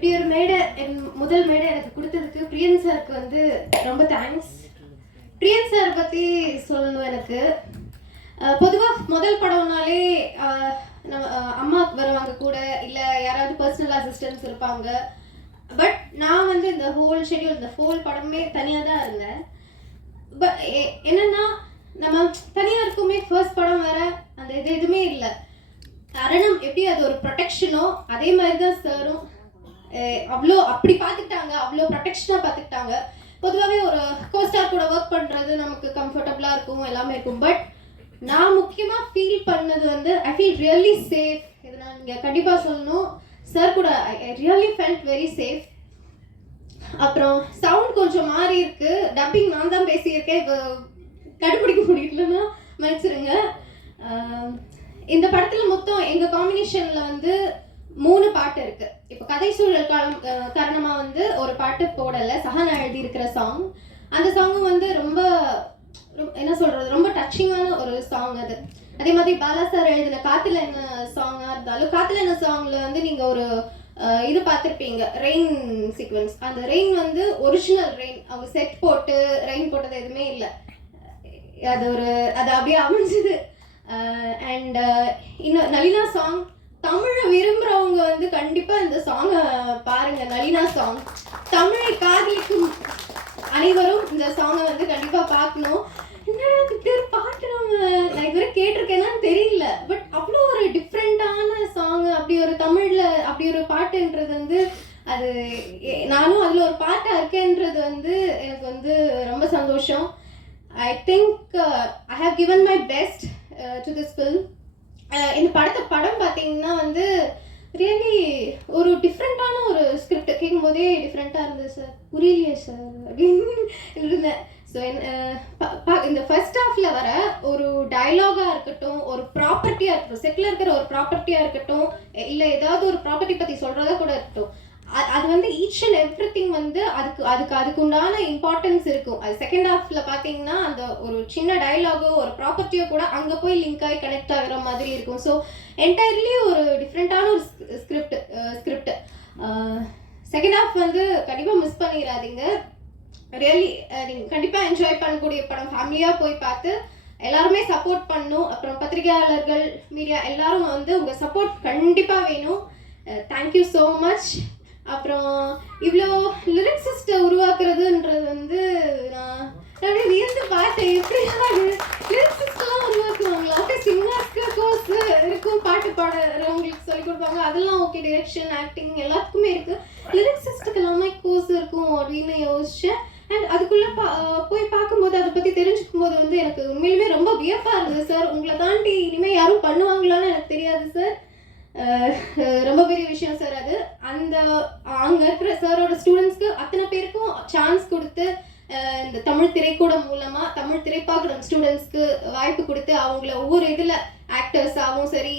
இப்படி ஒரு மேடை என் முதல் மேடை எனக்கு கொடுத்ததுக்கு பிரியன் சாருக்கு வந்து ரொம்ப தேங்க்ஸ் பிரியன் சார் பற்றி சொல்லணும் எனக்கு. பொதுவாக முதல் படம்னாலே நம்ம அம்மா வருவாங்க கூட இல்லை யாராவது பர்சனல் அசிஸ்டன்ஸ் இருப்பாங்க. பட் நான் வந்து இந்த ஹோல் ஷெடியூல் இந்த ஹோல் படமே தனியாக தான் இருந்தேன். பட் என்னன்னா நம்ம தனியாக இருக்குமே ஃபர்ஸ்ட் படம் வேற அந்த இது எதுவுமே இல்லை. அரணம் எப்படி அது ஒரு ப்ரொடெக்ஷனோ அதே மாதிரி தான் சாரும் அவ்வளோ அப்படி பார்த்துக்கிட்டாங்க அவ்வளோ ப்ரொடெக்ஷனாக பார்த்துக்கிட்டாங்க பொதுவாகவே ஒரு கோஸ்டார் கூட ஒர்க் பண்ணுறது நமக்கு கம்ஃபர்டபுளாக இருக்கும் எல்லாமே இருக்கும். பட் நான் முக்கியமாக ஃபீல் பண்ணது வந்து ஐ ஃபீல் ரியலி சேஃப் இது நான் இங்கே கண்டிப்பாக சொல்லணும். சார் கூட I really felt very safe அப்புறம் சவுண்ட் கொஞ்சம் மாறி இருக்கு. டப்பிங் நான் தான் பேசியிருக்கேன். இப்போ கண்டுபிடிக்க முடியலன்னா மன்னிச்சிருங்க. இந்த படத்தில் மொத்தம் எங்கள் காம்பினேஷனில் வந்து மூணு பாட்டு இருக்கு. இப்போ கதை சூழல் காலம் காரணமாக காரணமா வந்து ஒரு பாட்டு போடல. சஹனா எழுதி இருக்கிற சாங் அந்த சாங்கும் வந்து ரொம்ப ரொம்ப- என்ன சொல்றது? ரொம்ப டச்சிங்கான ஒரு சாங் அது. அதே மாதிரி பாலா சார் எழுதின காத்துல என்ன சாங்கா இருந்தாலும் காத்துல என்ன சாங்ல வந்து நீங்க ஒரு இது பார்த்துருப்பீங்க. ரெயின் சீக்வன்ஸ் அந்த ரெயின் வந்து ஒரிஜினல் ரெயின் அவங்க செட் போட்டு ரெயின் போட்டது எதுவுமே இல்லை. அது ஒரு அது அப்படியே அமைஞ்சது. அண்ட் இன்னும் நளினா சாங் தமிழை விரும்புறவங்க வந்து கண்டிப்பா இந்த சாங்கை பாருங்க நளினா சாங் தமிழை காதலிக்கும் அனைவரும் இந்த சாங்கை வந்து கண்டிப்பா பார்க்கணும் என்னடா பாட்டு நம்ம நான் இதுவரை கேட்டிருக்கேனான்னு தெரியல. பட் அவ்வளோ ஒரு டிஃப்ரெண்டான சாங் அப்படி ஒரு தமிழ்ல அப்படி ஒரு பாட்டுன்றது வந்து அது நானும் அதுல ஒரு பாட்டா இருக்கேன்றது வந்து எனக்கு வந்து ரொம்ப சந்தோஷம் I think I have given my best to this film இந்த படத்தை படம் பார்த்தீங்கன்னா வந்து ரியலி ஒரு டிஃப்ரெண்ட்டான ஒரு ஸ்கிரிப்ட் கேட்கும் போதே டிஃப்ரெண்ட்டாக இருந்தது சார் புரியலையே சார் அப்படின்னு இருந்தேன். ஸோ இந்த ஃபர்ஸ்ட் ஹாஃப்ல வர ஒரு டயலாகாக இருக்கட்டும் ஒரு ப்ராப்பர்ட்டியாக இருக்கட்டும் செட்டில் இருக்கிற ஒரு ப்ராப்பர்ட்டியாக இருக்கட்டும் இல்லை ஏதாவது ஒரு ப்ராப்பர்ட்டி பற்றி சொல்கிறதா கூட இருக்கட்டும் அது வந்து ஈச் அண்ட் எவ்ரி திங் வந்து அதுக்கு அதுக்கு அதுக்கு உண்டான இம்பார்ட்டன்ஸ் இருக்கும். அது செகண்ட் ஹாஃப்ல பார்த்தீங்கன்னா அந்த ஒரு சின்ன டயலாகோ ஒரு ப்ராப்பர்ட்டியோ கூட அங்கே போய் லிங்க் ஆகி கனெக்ட் ஆகிற மாதிரி இருக்கும். ஸோ என்டையர்லி ஒரு டிஃப்ரெண்ட்டான ஒரு ஸ்கிரிப்ட் ஸ்கிரிப்ட் செகண்ட் ஹாஃப் வந்து கண்டிப்பாக மிஸ் பண்ணிடாதீங்க ரியலி நீங்கள் கண்டிப்பாக என்ஜாய் பண்ணக்கூடிய படம். ஃபேமிலியாக போய் பார்த்து எல்லாருமே சப்போர்ட் பண்ணணும் அப்புறம் பத்திரிகையாளர்கள் மீடியா எல்லாரும் வந்து உங்கள் சப்போர்ட் கண்டிப்பாக வேணும். தேங்க்யூ ஸோ மச் அப்புறம் இவ்வளோ லிரிக்ஸிஸ்ட்டை உருவாக்குறதுன்றது வந்து நான் நான் அப்படியே வியந்து பார்த்தேன். எப்படி லிரிக்ஸிஸ்ட்லாம் உருவாக்குவாங்களா? ஓகே சிங்கர்ஸ்க்கு கோர்ஸ் இருக்கும் பாட்டு பாடுறவங்களுக்கு சொல்லி கொடுப்பாங்க. அதெல்லாம் ஓகே டிரெக்ஷன் ஆக்டிங் எல்லாத்துக்குமே இருக்கு. லிரிக்ஸிஸ்ட்டுக்கு எல்லாமே கோர்ஸ் இருக்கும் அப்படின்னு யோசிச்சேன் அண்ட் அதுக்குள்ள பா- போய் பார்க்கும்போது அதை பத்தி தெரிஞ்சுக்கும் போது வந்து எனக்கு உண்மையிலுமே ரொம்ப வியப்பா இருந்தது சார் உங்களை தாண்டி இனிமே யாரும் பண்ணுவாங்களான்னு எனக்கு தெரியாது சார் ரொம்ப பெரிய விஷயம் சார் அது. அந்த அங்க இருக்கிற சாரோட ஸ்டூடெண்ட்ஸ்க்கு அத்தனை பேருக்கும் சான்ஸ் கொடுத்து இந்த தமிழ் திரைக்கூடம் மூலமா தமிழ் திரைப்பாக்கிற ஸ்டூடெண்ட்ஸ்க்கு வாய்ப்பு கொடுத்து அவங்கள ஒவ்வொரு இதுல ஆக்டர்ஸாகவும் சரி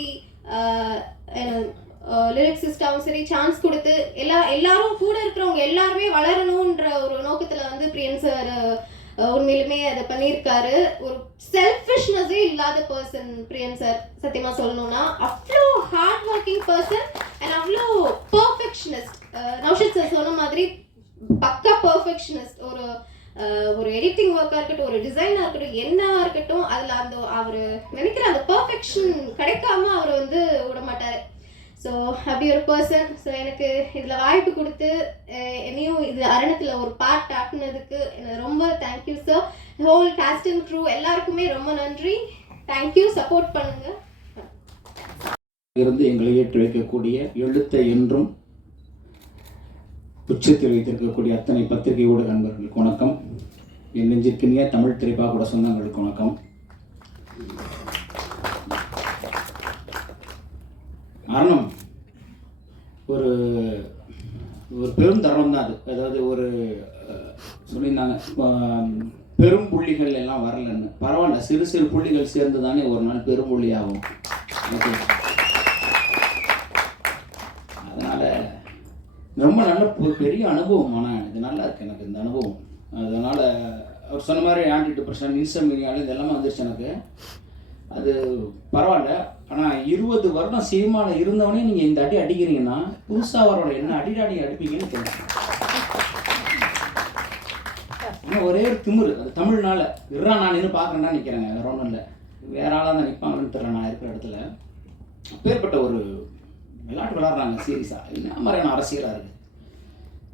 லிரிக்ஸிஸ்டாகவும் சரி சான்ஸ் கொடுத்து எல்லா எல்லாரும் கூட இருக்கிறவங்க எல்லாருமே வளரணுன்ற ஒரு நோக்கத்தில் வந்து பிரியன் சார் உண்மையிலுமே அதை பண்ணியிருக்காரு. ஒரு செல்ஃபிஷ்னஸே இல்லாத பர்சன் பிரியன் சார் சத்தியமாக சொல்லணும்னா அவ்வளோ ஹார்ட் ஒர்க்கிங் பர்சன் அண்ட் அவ்வளோ பர்ஃபெக்ஷனிஸ்ட் நௌஷத் சார் சொன்ன மாதிரி பக்கா பர்ஃபெக்ஷனிஸ்ட் ஒரு ஒரு எடிட்டிங் ஒர்க்காக இருக்கட்டும் ஒரு டிசைனாக இருக்கட்டும் என்னவா இருக்கட்டும் அதில் அந்த அவர் நினைக்கிற அந்த பர்ஃபெக்ஷன் கிடைக்காம அவர் வந்து விட மாட்டார் ஸோ அப்படி ஒரு பர்சன் ஸோ எனக்கு இதில் வாய்ப்பு கொடுத்து என்னையும் இது அரணத்தில் ஒரு பார்ட் ஆக்குனதுக்கு ரொம்ப thank you sir whole cast and crew எல்லாருக்குமே ரொம்ப நன்றி. தேங்க்யூ சப்போர்ட் பண்ணுங்க. இருந்து எங்களை ஏற்றி வைக்கக்கூடிய எழுத்தை என்றும் உச்சத்தில் வைத்திருக்கக்கூடிய அத்தனை பத்திரிகை ஊடக நண்பர்களுக்கு வணக்கம். என் நெஞ்சிற்கினிய தமிழ் திரைப்பாக்கூட சொந்தங்களுக்கு வணக்கம் மரணம் ஒரு ஒரு பெரும் தருணம் தான் அது. அதாவது ஒரு சொல்லியிருந்தாங்க பெரும் புள்ளிகள் எல்லாம் வரலன்னு. பரவாயில்ல சிறு சிறு புள்ளிகள் சேர்ந்து தானே ஒரு நாள் பெரும் புள்ளி ஆகும் அதனால் ரொம்ப நல்ல பெரிய அனுபவம் ஆனால் இது நல்லா இருக்கு எனக்கு இந்த அனுபவம். அதனால் அவர் சொன்ன மாதிரி ஆன்டி டிப்ரெஷன் இன்சமினியால் இது வந்துருச்சு எனக்கு. அது பரவாயில்ல. ஆனால் இருபது வருடம் சினிமாவில் இருந்தவனே நீங்கள் இந்த அடி அடிக்கிறீங்கன்னா புதுசாக வரவனை என்ன அடிடாடி அடிப்பீங்கன்னு தெரியும் ஆனால் ஒரே ஒரு திமிரு அது தமிழ்னால இருறா நான் நின்று பார்க்குறேன்னா நிற்கிறேங்க வேற ஒன்றும் இல்லை. வேற ஆளாக தான் நிற்பாங்கன்னு தெரியல நான் இருக்கிற இடத்துல. அப்பேற்பட்ட ஒரு விளையாட்டு விளாட்றாங்க சீரியஸாக என்ன மாதிரியான அரசியலாக இருக்குது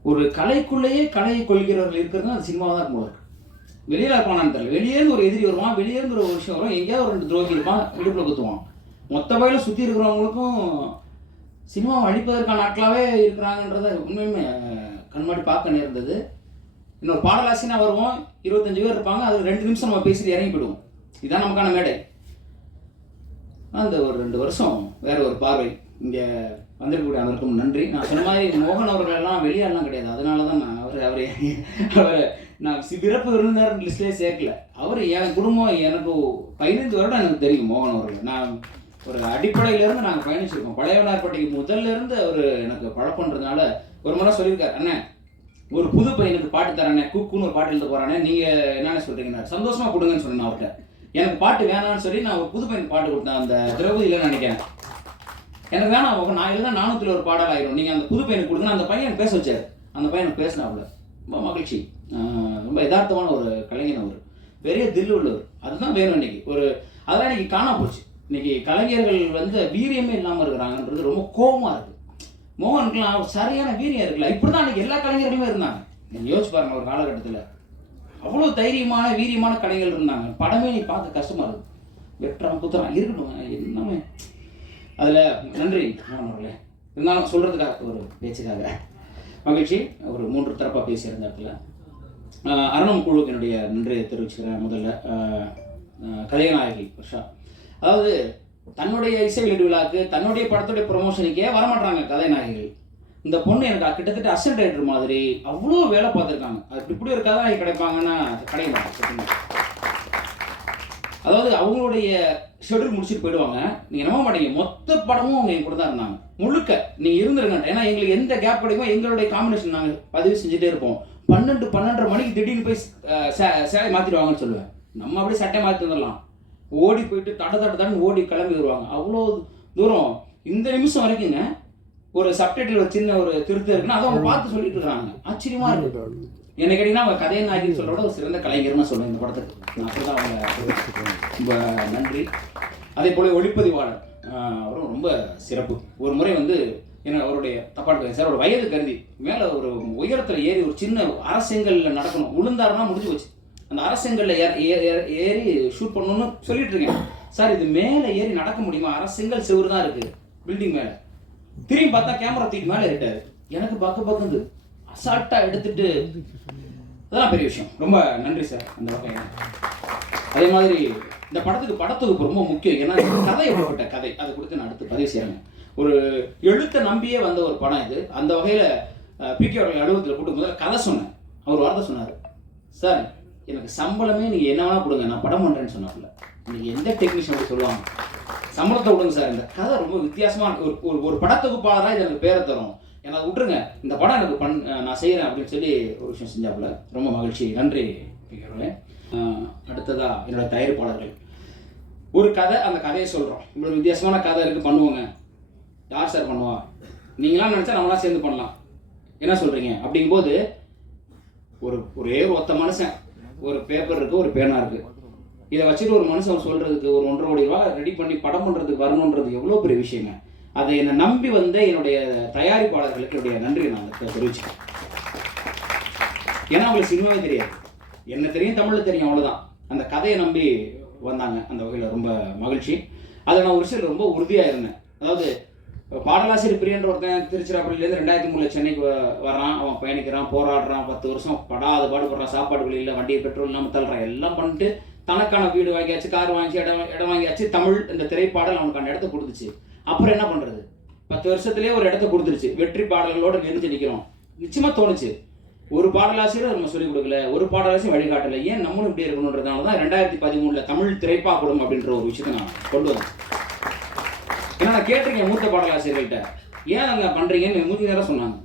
ஒரு கலைக்குள்ளேயே கலையை கொள்கிறவர்கள் இருக்கிறது அது சினிமாவாக தான் இருக்கும் போல வெளியில் இருப்பானான்னு தெரியல. வெளியேருந்து ஒரு எதிரி வருவான் வெளியேருந்து ஒரு விஷயம் வரும். எங்கேயாவது ஒரு ரெண்டு துரோகி இருப்பான் இடுப்பில் குத்துவான். மொத்த வகையில் சுற்றி இருக்கிறவங்களுக்கும் சினிமாவை அழிப்பதற்கான ஆட்களாகவே இருக்கிறாங்கன்றத உண்மையுமே கண்மாடி பார்க்க நேர்ந்தது. இன்னொரு பாடலாசினா வருவோம். இருபத்தஞ்சு பேர் இருப்பாங்க. அது ரெண்டு நிமிஷம் நம்ம பேசிட்டு இறங்கி போயிடுவோம். இதுதான் நமக்கான மேடை. அந்த ஒரு ரெண்டு வருஷம் வேற ஒரு பார்வை. இங்கே வந்திருக்கக்கூடிய அனைவருக்கும் நன்றி. நான் சொன்ன மாதிரி மோகன் அவர்களெல்லாம் வெளியாலாம் கிடையாது. அதனால தான் நான் அவர் அவரை அவர் நான் சிறப்பு விருந்தினர் லிஸ்ட்லேயே சேர்க்கல. அவர் என் குடும்பம் எனக்கு பதினைந்து வருடம் எனக்கு தெரியும் மோகன் அவர்கள். நான் ஒரு அடிப்படையிலேருந்து நாங்கள் பயணிச்சிருக்கோம். பழையவனார்பட்டிக்கு முதல்ல இருந்து அவர் எனக்கு பழக்கன்றதுனால ஒரு முறை சொல்லியிருக்காரு அண்ணே ஒரு புது பையனுக்கு பாட்டு தரானே குக்குன்னு ஒரு பாட்டு எழுத போகிறானே நீங்கள் என்னென்ன சொல்றீங்கன்னா. சந்தோஷமாக கொடுங்கன்னு சொன்னேன் அவர்கிட்ட. எனக்கு பாட்டு வேணாம்னு சொல்லி நான் ஒரு புது பையனுக்கு பாட்டு கொடுத்தேன் அந்த திரௌபதியில் நினைக்கிறேன். எனக்கு வேணாம் நான் எழுத நானூத்துல ஒரு பாடல் ஆயிரும். நீங்கள் அந்த புது பையனுக்கு கொடுங்க அந்த பையன் பேச வச்சார். அந்த பையன் பேசினாப்புல. ரொம்ப மகிழ்ச்சி. ரொம்ப யதார்த்தமான ஒரு கலைஞன் அவர். பெரிய தில்லு உள்ளவர். அதுதான் வேணும் இன்னைக்கு. ஒரு அதெல்லாம் இன்னைக்கு காணா போச்சு. இன்னைக்கு கலைஞர்கள் வந்து வீரியமே இல்லாமல் இருக்கிறாங்கன்றது ரொம்ப கோபமாக இருக்குது மோகனுக்குலாம் சரியான வீரியம் இருக்குல்ல. இப்படி தான் அன்றைக்கி எல்லா கலைஞர்களுமே இருந்தாங்க. நீங்கள் யோசிச்சு பாருங்க ஒரு காலகட்டத்தில். அவ்வளோ தைரியமான வீரியமான கலைஞர்கள் இருந்தாங்க. படமே நீ பார்த்து கஷ்டமாக இருக்கும் வெட்டுறான் குத்துறான். இருக்கட்டும் என்னமே. அதில் நன்றி மாணவர்களே. இருந்தாலும் சொல்கிறதுக்காக ஒரு பேச்சுக்காக. மகிழ்ச்சி. ஒரு மூன்று தரப்பாக பேசியிருந்த இடத்துல. ஆஹ் அரணம் குழுவுக்கு என்னுடைய நன்றியை தெரிவிச்சுக்கிறேன் முதல்ல. கலைநாயகி ஆஹ் வருஷா அதாவது தன்னுடைய இசை வெளியீடு விழாக்கு தன்னுடைய படத்துடைய ப்ரொமோஷனுக்கே வரமாட்டாங்க கதைநாயகிகள் இந்த பொண்ணு எனக்கு கிட்டத்தட்ட அசன்ட் ரைட்டர் மாதிரி அவ்வளோ வேலை பார்த்துருக்காங்க. அது இப்படி ஒரு கதாநாயகி கிடைப்பாங்கன்னா அது கிடைக்க அதாவது அவங்களுடைய ஷெட்யூல் முடிச்சுட்டு போயிடுவாங்க. நீங்க நம்ப மாட்டீங்க. மொத்த படமும் அவங்க எங்க கூட தான் இருந்தாங்க. முழுக்க. நீங்கள் இருந்துருங்க ஏன்னா எங்களுக்கு எந்த கேப் கிடைக்குமோ எங்களுடைய காம்பினேஷன் நாங்க பதிவு செஞ்சுட்டே இருப்போம். பன்னெண்டு பன்னெண்டரை மணிக்கு திடீர்னு போய் சே- சேலை மாத்திடுவாங்கன்னு சொல்லுவேன். நம்ம அப்படியே சட்டை மாத்தி வந்துடலாம். ஓடி போயிட்டு தட தட தடன்னு ஓடி கிளம்பி வருவாங்க. அவ்வளோ தூரம். இந்த நிமிஷம் வரைக்குங்க ஒரு சப்டைட்டில் ஒரு சின்ன ஒரு திருத்தம் இருக்குன்னா அதை அவங்க பார்த்து சொல்லிட்டு இருக்காங்க. ஆச்சரியமா இருக்கு. என்ன கேட்டீங்கன்னா அவங்க கதையை நாயகின்னு சொல்றத ஒரு சிறந்த கலைஞர்னு சொல்லுவேன் இந்த படத்துக்கு. நான் அப்படிதான் அவங்க ரொம்ப நன்றி. அதே போல ஒளிப்பதிவாளர் அவரும் ரொம்ப சிறப்பு. ஒரு முறை வந்து என்ன அவருடைய தப்பாட்டு சார் அவரோட வயது கருதி மேலே ஒரு உயரத்தில் ஏறி ஒரு சின்ன அரசெங்கல்ல நடக்கணும். விழுந்தாருன்னா முடிஞ்சு போச்சு. அந்த அரசெங்கல்ல ஏ- ஏறி ஷூட் பண்ணணும்னு சொல்லிட்டு இருக்கேன். சார் இது மேலே ஏறி நடக்க முடியுமா? அரசெங்கல் செவுரு தான் இருக்கு. பில்டிங் மேலே. திரும்பி பார்த்தா கேமரா தூக்கி மேலே இருட்டாரு எனக்கு பக்க பக்குந்து அசால்ட்டாக எடுத்துட்டு அதெல்லாம் பெரிய விஷயம். ரொம்ப நன்றி சார் அந்த வகையில் அதே மாதிரி இந்த படத்துக்கு படத்துக்கு ரொம்ப முக்கியம். ஏன்னா கதை எப்படிப்பட்ட கதை? அதை கொடுத்து நான் அடுத்து பதிவு செய்கிறேன் ஒரு எழுத்தை நம்பியே வந்த ஒரு படம் இது. அந்த வகையில் பிகே அவர்கள் அலுவலகத்தில் கூட்டும் முதல்ல கதை சொன்னேன். அவர் வார்த்தை சொன்னார். சார் எனக்கு சம்பளமே நீங்கள் என்ன வேணால் கொடுங்க. நான் படம் பண்ணுறேன்னு சொன்னார்ல. நீங்கள் எந்த டெக்னீஷியன் சொல்லுவாங்க? சம்பளத்தை விடுங்க சார். இந்த கதை ரொம்ப வித்தியாசமான ஒரு ஒரு ஒரு படத்தொகுப்பாளராக இது எனக்கு பேரை தரும். எனக்கு விட்டுருங்க. இந்த படம் எனக்கு பண் நான் செய்கிறேன் அப்படின்னு சொல்லி ஒரு விஷயம் செஞ்சாப்புல. ரொம்ப மகிழ்ச்சி. நன்றி அடுத்ததாக என்னோடய என்னோட தயாரிப்பாளர்கள். ஒரு கதை அந்த கதையை சொல்கிறோம் இவ்வளோ வித்தியாசமான கதை இருக்குது பண்ணுவோங்க. யார் சார் பண்ணுவா? நீங்களாம் நினச்சா நம்மளாம் சேர்ந்து பண்ணலாம். என்ன சொல்கிறீங்க அப்படிங்கும்போது ஒரு ஒரே ஒரு ஒத்த மனுஷன். ஒரு பேப்பர் இருக்குது ஒரு பேனா இருக்குது இதை வச்சுட்டு ஒரு மனுஷன் சொல்கிறதுக்கு ஒரு ஒன்றரை கோடி ரூபா ரெடி பண்ணி படம் பண்ணுறதுக்கு வரணுன்றது எவ்வளோ பெரிய விஷயங்க. அதை என்னை நம்பி வந்த என்னுடைய தயாரிப்பாளர்களுக்கு என்னுடைய நன்றி நான் தெ- தெரிவிச்சுக்கிறேன். ஏன்னா அவங்களுக்கு சினிமாவே தெரியாது. என்ன தெரியும் தமிழில் தெரியும் அவ்வளோதான் அந்த கதையை நம்பி வந்தாங்க. அந்த வகையில் ரொம்ப மகிழ்ச்சி. அதை நான் ஒரு சில ரொம்ப உறுதியாக இருந்தேன். அதாவது பாடலாசிரியர் பிரியன்ற ஒருத்தன் திருச்சிராப்பள்ளியிலேருந்து ரெண்டாயிரத்தி மூணில் சென்னைக்கு வரான் அவன் பயணிக்கிறான் போராடுறான். பத்து வருஷம் படாத பாடுபடுறான். சாப்பாடு இல்லை வண்டியை பெட்ரோல் இல்லாமல் தள்ளுறான். எல்லாம் பண்ணிட்டு தனக்கான வீடு வாங்கியாச்சு கார் வாங்கிச்சு இடம் இடம் வாங்கியாச்சு தமிழ் இந்த திரைப்பாடல் அவனுக்கான இடத்த கொடுத்துச்சு. அப்புறம் என்ன பண்ணுறது பத்து வருஷத்துலேயே ஒரு இடத்த கொடுத்துருச்சு. வெற்றி பாடல்களோட நெறிஞ்சு நிற்கிறோம் நிச்சயமாக தோணுச்சு. ஒரு பாடலாசிரியர் நம்ம சொல்லிக் கொடுக்கல. ஒரு பாடலாசியும் வழிகாட்டல. ஏன் நம்மளும் இப்படி இருக்கணுன்றதுனால தான் ரெண்டாயிரத்தி பதிமூணுல தமிழ் திரைப்பாக்குடம் அப்படின்ற ஒரு விஷயத்தை நான் கொண்டு வந்தேன். ஏன்னா நான் கேட்டிருக்கேன் மூத்த பாடலாசிரியர்கள்ட்ட. ஏன் அங்கே பண்ணுறீங்கன்னு மூத்தி நேரம் சொன்னாங்க.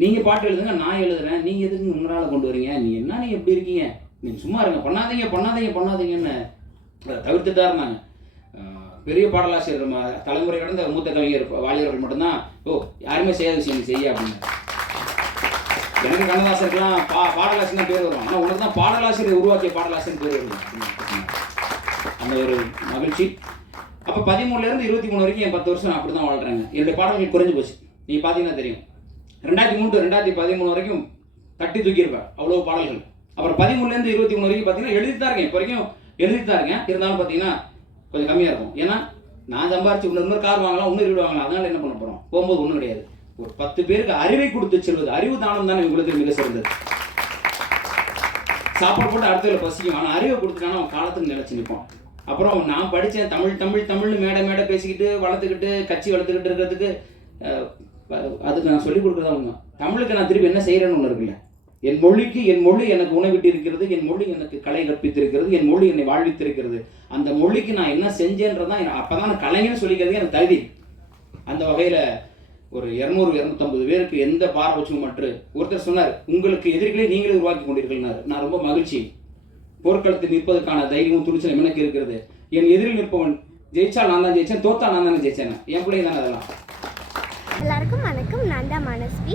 நீங்கள் பாட்டு எழுதுங்க நான் எழுதுறேன். நீங்கள் எதுக்கு உங்களால் கொண்டு வரீங்க? நீ என்ன நீங்கள் எப்படி இருக்கீங்க? நீங்கள் சும்மா இருங்க பண்ணாதீங்க பண்ணாதீங்க பண்ணாதீங்கன்னு அதை தவிர்த்துட்டா இருந்தாங்க. பெரிய பாடலாசிரியர் நம்ம தலைமுறை கடந்த மூத்த கவிஞர் வாலிபர்கள் மட்டும்தான் ஓ யாருமே செய்யாத விஷயம் செய்ய அப்படின்னு. எனக்கு கண்ணதாசருக்குலாம் பா பாடலாசிரியர் பேர் வரும். ஆனால் உனக்கு தான் பாடலாசிரியர் உருவாக்கிய பாடலாசிரியர் பேர் வரும். அந்த ஒரு மகிழ்ச்சி. அப்போ பதிமூணுலேருந்து இருபத்தி மூணு வரைக்கும் என் பத்து வருஷம் அப்படி தான் வாழ்கிறாங்க என்னுடைய பாடல்கள் குறைஞ்சு போச்சு. நீங்கள் பார்த்தீங்கன்னா தெரியும். ரெண்டாயிரத்தி மூணு டு ரெண்டாயிரத்தி பதிமூணு வரைக்கும் தட்டி தூக்கியிருப்பேன். அவ்வளோ பாடல்கள். அப்புறம் பதிமூணுலேருந்து இருபத்தி மூணு வரைக்கும் பார்த்தீங்கன்னா எழுதி தான் இருக்கேன். இப்போ வரைக்கும் எழுதி தான் இருக்கேன். இருந்தாலும் பார்த்தீங்கன்னா கொஞ்சம் கம்மியாக இருக்கும். ஏன்னா நான் சம்பாரிச்சு இன்னொரு இன்னொரு கார் வாங்கலாம் இன்னொரு வீடு வாங்கலாம். அதனால என்ன பண்ண போகிறோம் போகும்போது ஒன்றும் கிடையாது. ஒரு பத்து பேருக்கு அறிவை கொடுத்து செல்வது அறிவு தானம் தானே உங்களுக்கு மிக சிறந்தது. சாப்பாடு போட்டு அடுத்த பசிக்கும். ஆனால் அறிவை கொடுத்துட்டானா அவன் காலத்துக்கு நிலைச்சு நிற்பான். அப்புறம் நான் படித்தேன் தமிழ் தமிழ் தமிழ்னு மேடை மேடை பேசிக்கிட்டு வளர்த்துக்கிட்டு கட்சி வளர்த்துக்கிட்டு இருக்கிறதுக்கு அதுக்கு நான் சொல்லிக் கொடுக்குறதா ஒன்று தமிழுக்கு நான் திருப்பி என்ன செய்கிறேன்னு ஒன்று இருக்குல்ல. என் மொழிக்கு என் மொழி எனக்கு உணவிட்டிருக்கிறது என் மொழி எனக்கு கலை கற்பித்திருக்கிறது என் மொழி என்னை வாழ்வித்திருக்கிறது. அந்த மொழிக்கு நான் என்ன செஞ்சேன்றதான் அப்போ தான் நான் கலைஞன்னு சொல்லிக்கிறது எனக்கு தகுதி. அந்த வகையில் ஒரு இரநூறு இரநூத்தம்பது பேருக்கு எந்த பாரபட்சமும் மற்ற. ஒருத்தர் சொன்னார் உங்களுக்கு எதிரிகளை நீங்களே உருவாக்கி கொண்டீர்கள்னார். நான் ரொம்ப மகிழ்ச்சி. போர்க்களத்தில் நிற்பதற்கான தைரியமும் துணிச்சலும் எனக்கு இருக்கிறது. என் எதிரில் நிற்பவன் ஜெயிச்சா நான் தான் ஜெயிச்சேன் தோத்தா நான் தானே ஜெயிச்சேன் என் பிள்ளைங்க தானே அதெல்லாம். எல்லாருக்கும் வணக்கம். நான் தான் மனஸ்வி.